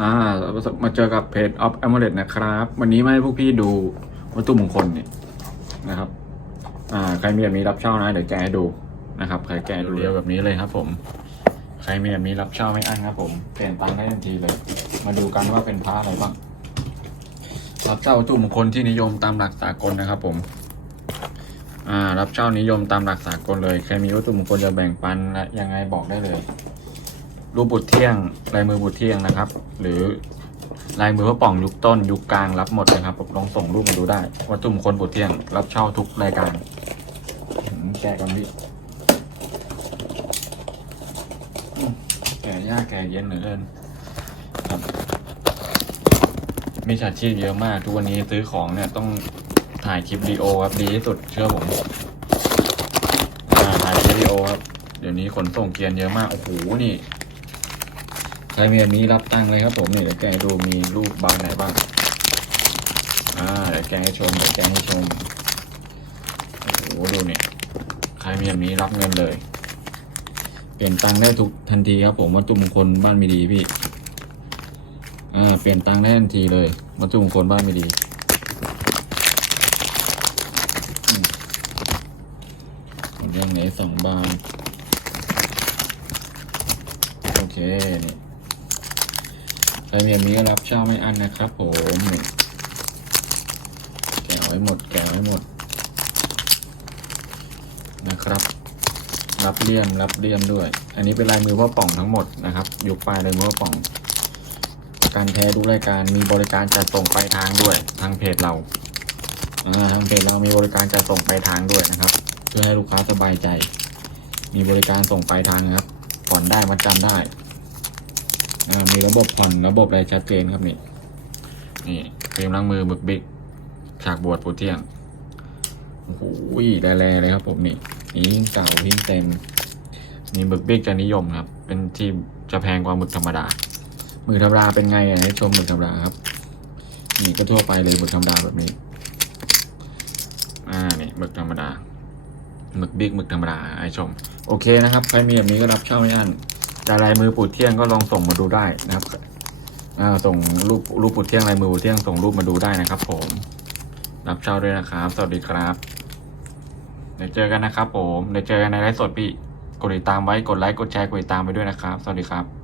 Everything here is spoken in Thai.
อ่ามาเจอกับเพจ of a m u l e t นะครับ วันนี้มาให้พวกพี่ดูวัตถุมงคลเนี่ยนะครับ อ่า ใครมีแบบนี้รับเช่านะ เดี๋ยวแกะให้ดูนะครับ ใครแกะดูเรียวแบบนี้เลยครับ ผม ใครมีแบบนี้รับเช่าไม่อั้นครับ ผม เปลี่ยนตังค์ได้ทันทีเลย มาดูกันว่าเป็นพระอะไรบ้าง รับเช่าวัตถุมงคลที่นิยมตามหลักสากลนะครับ ผม อ่า รับเช่านิยมตามหลักสากลเลย ใครมีวัตถุมงคลจะแบ่งปันและยังไงบอกได้เลย รูปบุตรเที่ยงลายมือบุตรเที่ยงนะครับ หรือลายมือพระป่องยุคต้นยุคกลางรับหมดนะครับผมลองส่งรูปมาดูได้ วัตถุมงคลบุตรเที่ยง รับเช่าทุกรายการแกะกันพี่อืมแกะยากแกะเย็นเหลือเกินครับมีฉาชีพเยอะมาก ทุกวันนี้ซื้อของเนี่ยต้องถ่ายคลิปวิดีโอครับดีที่สุดเชื่อผมถ่ายคลิปวิดีโอครับเดี๋ยวนี้ขนส่งเกียร์เยอะมาก โอ้โห นี่ ใครมีแบบนี้รับตังเลยครับผมเนี่ยเดี๋ยวแกให้ดูมีรูปบานไหนบ้างอ่าเดี๋ยวแกให้ชมเดี๋ยวแกให้ชมโอ้โหดูเนี่ยใครมีแบบนี้รับเงินเลย เปลี่ยนตังได้ทุกทันทีครับผมวัตถุมงคลบ้านมีดีพี่อ่าเปลี่ยนตังได้ทันทีเลยวัตถุมงคลบ้านมีดีอืมหมดยังไหนสองบานโอเคนี่ ใครมีแบบนี้ก็รับเช่าไม่อั้นนะครับผมนี่แกะไว้หมด แกะไว้หมด นะครับ รับเลี่ยมรับเลี่ยมด้วย อันนี้เป็นลายมือพ่อป่องทั้งหมดนะครับยุคปลายลายมือพ่อป่อง การแท้ทุกรายการมีบริการจัดส่งไปลายทางด้วย ทางเพจเราทางเพจเรามีบริการจัดส่งไปลายทางด้วยนะครับ เพื่อให้ลูกค้าสบายใจ มีบริการส่งไปลายทางครับผ่อนได้มัดจำได้ มีระบบผ่อนระบบอะไรชัดเจนครับนี่ นี่เตรียมล้างมือบึกบิกฉากบวชปูเทียงโอ้โหแร่เลยครับผมนี่นี่ยิ่งเก่ายิ่งเต็มมีบึกบิกจะนิยมครับ เป็นที่จะแพงกว่าหมึกธรรมดาหมึกธรรมดาเป็นไงให้ชมหมึกธรรมดาครับ นี่ก็ทั่วไปเลยหมึกธรรมดาแบบนี้ อ่านี่หมึกธรรมดาหมึกบิ๊กหมึกธรรมดาให้ชม โอเคนะครับใครมีแบบนี้ก็รับเช่าไม่อั้น แต่ลายมือปูดเที่ยงก็ลองส่งมาดูได้นะครับอ่าส่งรูปรูปปูดเที่ยงลายมือปูดเที่ยงส่งรูปมาดูได้นะครับ ผม รับเช่าด้วยนะครับ สวัสดีครับเดี๋ยวเจอกันนะครับ ผมเดี๋ยวเจอกันในไลฟ์สดพี่กดติดตามไว้กดไลค์กดแชร์กดติดตามไปด้วยนะครับ สวัสดีครับ